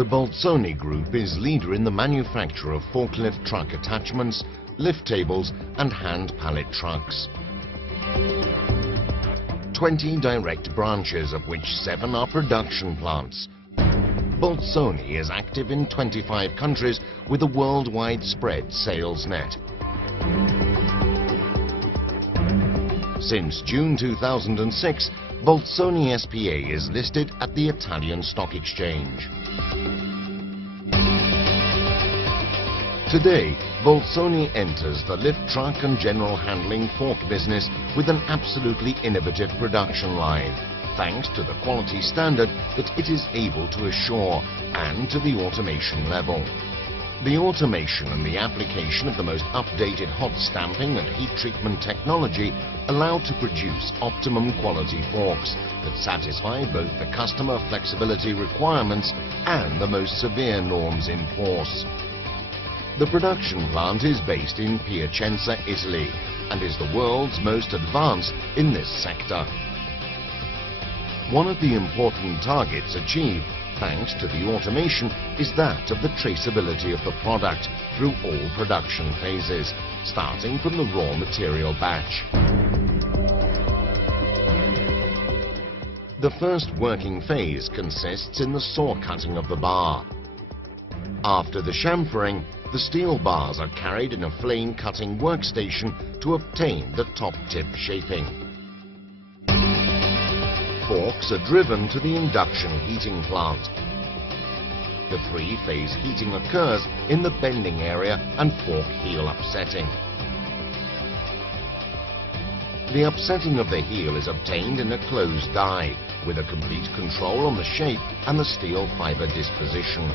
The Bolzoni Group is leader in the manufacture of forklift truck attachments, lift tables and hand pallet trucks. 20 direct branches, of which 7 are production plants. Bolzoni is active in 25 countries with a worldwide spread sales net. Since June 2006, Bolzoni S.p.A. is listed at the Italian Stock Exchange. Today, Bolzoni enters the lift truck and general handling fork business with an absolutely innovative production line, thanks to the quality standard that it is able to assure and to the automation level. The automation and the application of the most updated hot stamping and heat treatment technology allow to produce optimum quality forks that satisfy both the customer flexibility requirements and the most severe norms in force. The production plant is based in Piacenza, Italy, and is the world's most advanced in this sector. One of the important targets achieved, thanks to the automation, is that of the traceability of the product through all production phases, starting from the raw material batch. The first working phase consists in the saw cutting of the bar. After the chamfering, the steel bars are carried in a flame cutting workstation to obtain the top tip shaping. Forks are driven to the induction heating plant. The three-phase heating occurs in the bending area and fork heel upsetting. The upsetting of the heel is obtained in a closed die, with a complete control on the shape and the steel fiber disposition.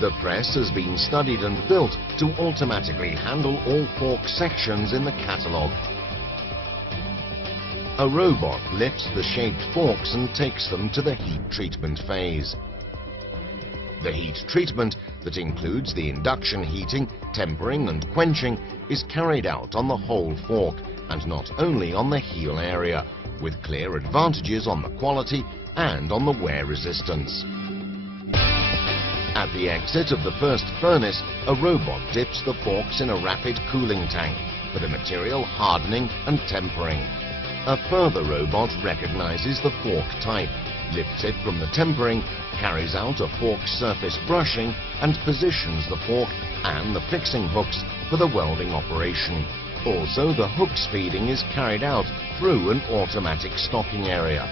The press has been studied and built to automatically handle all fork sections in the catalogue. A robot lifts the shaped forks and takes them to the heat treatment phase. The heat treatment, that includes the induction heating, tempering and quenching, is carried out on the whole fork and not only on the heel area, with clear advantages on the quality and on the wear resistance. At the exit of the first furnace, a robot dips the forks in a rapid cooling tank for the material hardening and tempering. A further robot recognizes the fork type, lifts it from the tempering, carries out a fork surface brushing and positions the fork and the fixing hooks for the welding operation. Also, the hooks feeding is carried out through an automatic stocking area.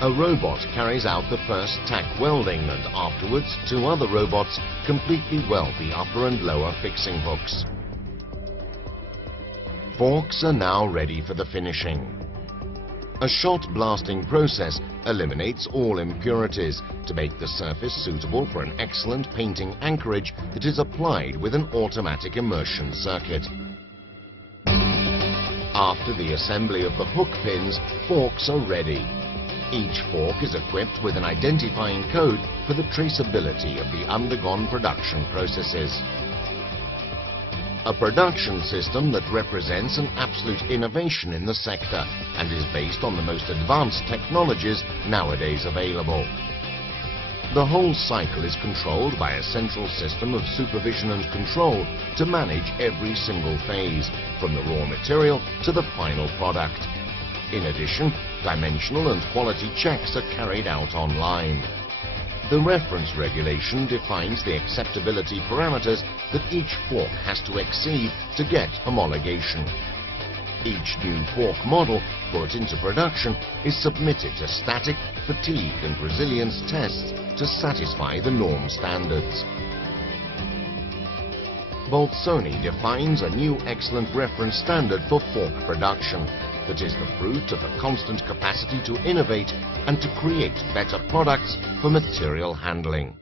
A robot carries out the first tack welding and afterwards 2 other robots completely weld the upper and lower fixing hooks. Forks are now ready for the finishing. A shot blasting process eliminates all impurities to make the surface suitable for an excellent painting anchorage that is applied with an automatic immersion circuit. After the assembly of the hook pins, forks are ready. Each fork is equipped with an identifying code for the traceability of the undergone production processes. A production system that represents an absolute innovation in the sector and is based on the most advanced technologies nowadays available. The whole cycle is controlled by a central system of supervision and control to manage every single phase, from the raw material to the final product. In addition, dimensional and quality checks are carried out online. The reference regulation defines the acceptability parameters that each fork has to exceed to get homologation. Each new fork model put into production is submitted to static, fatigue and resilience tests to satisfy the norm standards. Bolzoni defines a new excellent reference standard for fork production that is the fruit of a constant capacity to innovate and to create better products for material handling.